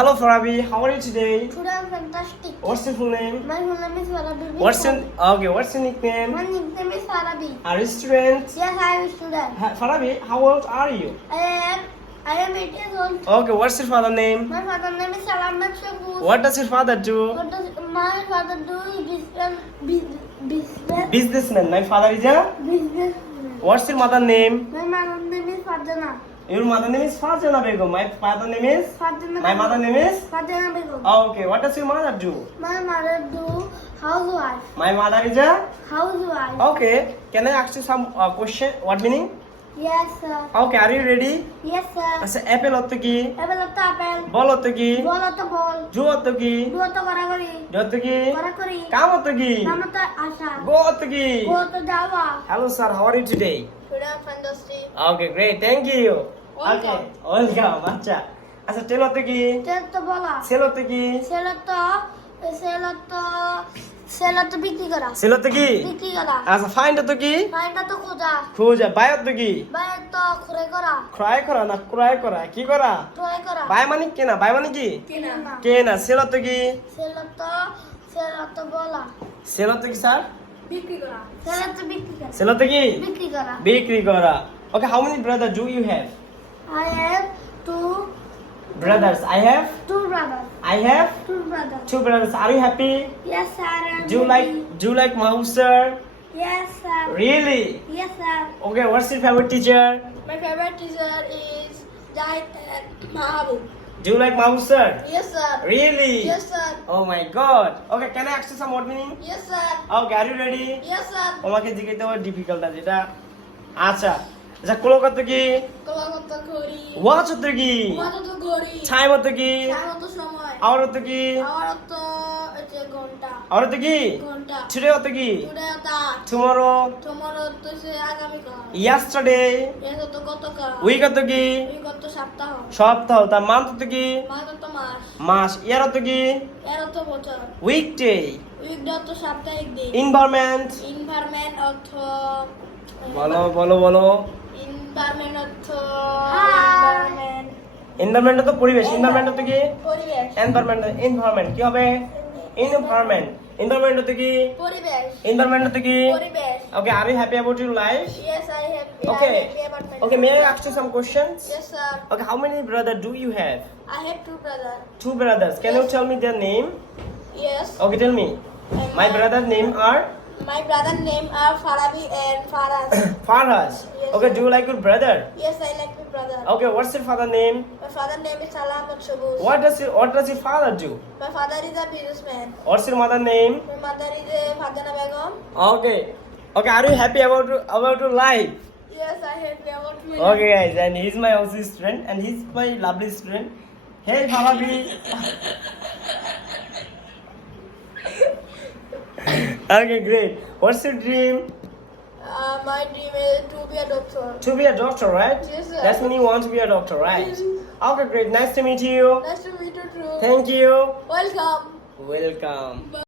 Hello Farabi, how are you today? Today I'm fantastic. What's your full name? My full name is Farabi. What's your nickname? My nickname is Farabi. Are you student? Yes, I am a student. Farabi, how old are you? I am 8 years old. Okay, what's your father name? My father name is Salamat Shakur. What does your father do? What does my father do? Business. Businessman. My father is a. Business. What's your mother name? My mother name is Fardana. Your mother name is Farjana Begum. My father name is. Fardana. My mother name is. Fardana Begum. Okay, what does your mother do? My mother do housewife. My mother is a. Housewife. Okay, can I ask you some question? What meaning? Yes, sir. Okay, are you ready? Yes, sir. আচ্ছা Apple অর্থ কি? Apple of the apple. বল অর্থ কি? Ball of the ball. জু অর্থ কি? Do of the garagari. জ অর্থ কি? Garagari. কাম অর্থ কি? Come of the asha. গো অর্থ কি? Go to Java. Hello sir, how are you today? Today I'm fantastic. Okay, great. Thank you. Welcome. Okay, welcome. আচ্ছা আচ্ছা টেল অর্থ কি? Tell the bola. সেল অর্থ কি? Sell to বিক্রি করা। সেল অর্থ কি? বিক্রি করা। আচ্ছা ফাইন্ড অর্থ কি? ফাইনটা তো খোঁজা। খোঁজা। বাই অর্থ কি? বাইরে তো খুঁড়ে করা। ক্রয় করা না ক্রয় করা কি করা? ট্রাই করা। বাই মানে কেনা বাই মানে কি? কেনা। কেনা। সেল অর্থ কি? সেল তো বলা। সেল অর্থ কি স্যার? বিক্রি করা। সেল তো বিক্রি করা। সেল অর্থ কি? বিক্রি করা। বিক্রি করা। Okay, how many brothers do you have? I have two Brothers. I have brothers. Two brothers. 2 brothers. Are you happy? Yes, sir. I'm Do you happy. like Mahusar? Yes, sir. Really? Yes, sir. Okay, what's your favorite teacher? My favorite teacher is Jai Mahabub. Do you like Mahusar? Yes, sir. Really? Yes, sir. Oh my god. Okay, can I ask you some more meaning? Yes, sir. Okay, are you ready? Yes, sir. তোমাকে জিজ্ঞাসা করা difficult আছে এটা আচ্ছা আচ্ছা কলকাত কি কলাকত্তা ঘড়ি। Watch অর্থ কি কত তো ঘড়ি। টাইম অর্থ কি টাইম তো সময়। আওয়ার অর্থ কি আমার তো যে ঘন্টা। আওয়ার অর্থ কি ঘন্টা। টুডে অর্থ কি টুডে তা। টুমরো তোমার তো সে আগামীকাল। ইয়াস্টারডে এসো তো গতকাল। উইক অর্থ কি এই গত সপ্তাহ। সপ্তাহ তার মান্থ অর্থ কি মাস তো মাস। মাস ইয়ার অর্থ কি এর তো বছর। উইকডে উইকডে তো সাপ্তাহিক দিন। এনভায়রনমেন্ট ইনভায়রনমেন্ট অর্থ বলো বলো বলো ইনভায়রনমেন্ট অর্থ এনভায়রনমেন্ট তো পরিবেশ এনভায়রনমেন্ট অর্থ কি পরিবেশ। এনভায়রনমেন্ট কি হবে এনভায়রনমেন্ট অর্থ কি পরিবেশ। এনভায়রনমেন্ট অর্থ কি পরিবেশ। Okay, are you happy about your life? Yes, I have. Okay. I am happy about my Okay, life. may I ask you some questions? Yes, sir. Okay, how many brothers do you have? I have two brothers. 2 brothers. Can you Yes. tell me their name? Yes. Okay, tell me. And My brother's name are My brother name are Farabi and Faraz. Farhas. Yes, Okay, sir. do you like your brother? Yes, I like my brother. Okay, what's your father name? My father name is Salamat Shakur. What does your father do? My father is a businessman. What's your mother name? My mother is a Fardana Begum. Okay. Okay, are you happy about your life? Yes, I have about my Okay, guys, and he's my also student, and he's my lovely student. Hey, Farabi. Okay, great. What's your dream? My dream is to be a doctor. To be a doctor, right? Yes, sir. That's mean you want to be a doctor, right? Yes. Okay, great. Nice to meet you. Nice to meet you too. Thank you. Welcome. Welcome.